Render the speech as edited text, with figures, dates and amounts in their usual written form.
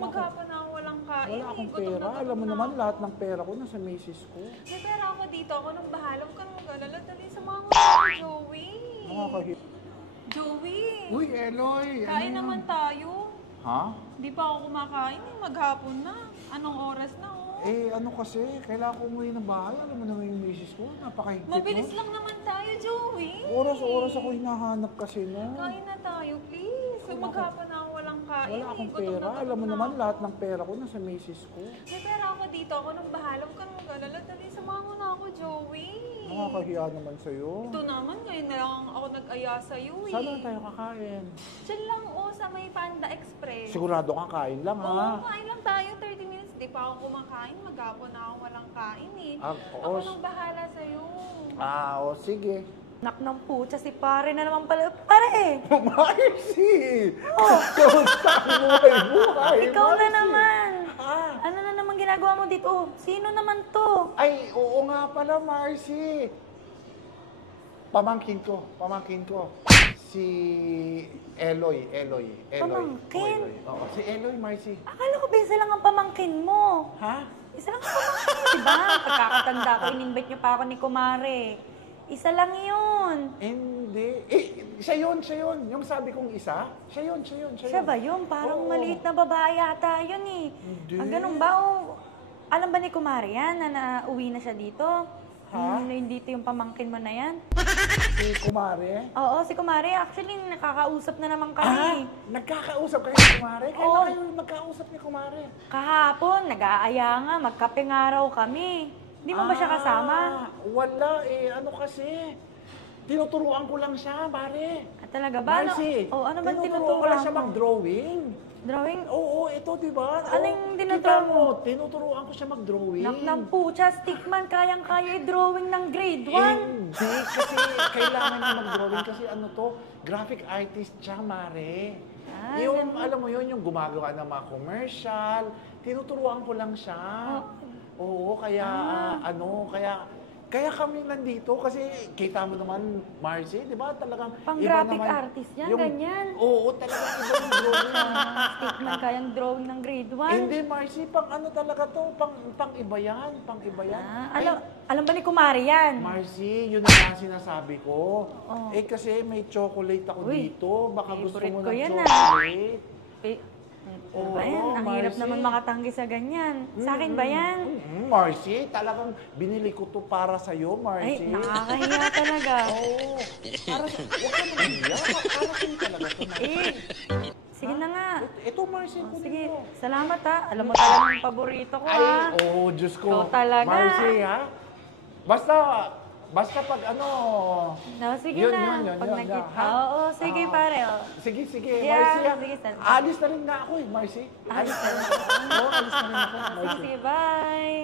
Maghapon na ako walang kain. Wala akong Gutom na pera. gutom Alam mo na naman, ako. lahat ng pera ko nasa misis ko. May pera ako dito. Ako nang bahala. Huwag ka nang mag-alala. Dali sa mga ako, Joey. Nakakahit. Joey! Uy, Eloy! Kain ano naman yun? tayo. Ha? Di pa ako kumakain eh. Maghapon na. Anong oras na oh? Eh, ano kasi, kailangan ko umuwi ng bahay. Alam mo naman yung misis ko, napakahigpit Mabilis nun. lang naman tayo, Joey. Oras-oras ako hinahanap kasi no. Kain na tayo, please. So, maghapon na ako walang kain. Wala akong Gutom na pera. gutom Alam mo na naman, ako. lahat ng pera ko nasa misis ko. May pera ako dito. Ako nang bahala. Huwag ka nang mag-alala. Dali, samahan mo na ako, Joey. Nakakahiya naman sa'yo. Ito naman, ngayon na lang ako nag-aya sa'yo eh. Saan naman tayo kakain? Diyan lang sa may Panda Express. Sigurado kang kain lang, Oo, ha? kain lang tayo. 30 minutes. Di pa ako kumakain. Maghapon na ako walang kain eh. Oo. Ako nang bahala sa'yo. O sige. Nak ng putya, si pare na naman pala. Pare! Marcy! Kamusta ang buhay-buhay? Ikaw na Marcy? naman! Ah. Ano na naman ginagawa mo dito? Sino naman to? Ay, oo nga pala, Marcy. Pamangkin ko. Si Eloy. Pamangkin? Oo, si Eloy, Marcy. Akala ko ba isa lang ang pamangkin mo? Ha? Isa lang ang pamangkin mo, diba? Pagkakatanda ko, in-invite niyo pa ako ni Kumare. Isa lang yun. Hindi. Siya yun. Yung sabi kong isa, siya yun. Siya ba yun? Parang Oo. maliit na babae yata yun eh. Hindi. Ganun ba? Alam ba ni Kumare yan na nauwi na siya dito? Ha? Dito yung pamangkin mo na yan? Si Kumare. Oo, si Kumare. Actually, nakakausap na naman kami. Nagkakausap kayo ni Kumare? Kailan Oo. kayo magkausap ni Kumare? Kahapon, nag-aaya nga, magkape nga raw kami. Di mo ba siya kasama? Wala eh. Ano kasi? Tinuturuan ko lang siya, pare. Talaga ba? Marcy, Ano ba tinuturuan ko tinuturuan lang siya mo? mag-drawing. Drawing? Oo, ito, di ba? Ano yung tinuturuan mo? Tinuturuan ko siya mag-drawing. Nak ng putya, stickman, kayang-kaya i-drawing ng grade 1. Hindi, kasi kailangan niya mag-drawing kasi ano to, graphic artist siya, mare. Yung, alam mo yun, yung gumagawa ng mga commercial, tinuturuan ko lang siya. Oo, kaya, kaya kami nandito kasi kita mo naman, Marcy, di ba? Talagang Pang-graphic artist yan, ganyan. Oo, talagang iba yung drawing. Stickman, kayang drawing ng grade 1. Hindi, Marcy, pang ano talaga to, pang iba yan, Alam ba ni Kumari yan? Marcy, yun na nga sinasabi ko. Eh kasi may chocolate ako Uy, dito, baka gusto favorite mo ko ng yan, chocolate. Ano ba yan? Ang hirap Marcy. naman makatanggi sa ganyan. Sa akin ba yan? Marcy, talagang binili ko to para sa'yo, Ay, Marcy. nakakahiya talaga. Oo. Para sa... Huwag ka naman hiya. Para sa'yo talaga to, Marcy. Sige na nga. Ito, Marcy, kunin Sige, mo. salamat ha. Alam mo talagang paborito ko ha. Ay, Diyos ko. Ikaw talaga. Marcy, ha? Basta pag ano... No, sige Yun, na. yun, Pag yun, nakita. ha? Oo, sige pare. Oh. Sige, Yeah, Marcy, ha? sige, salamat. Alis na rin nga ako, Marcy. Alis na rin ako. Oo, alis na rin ako, Sige, Marcy. sige, bye.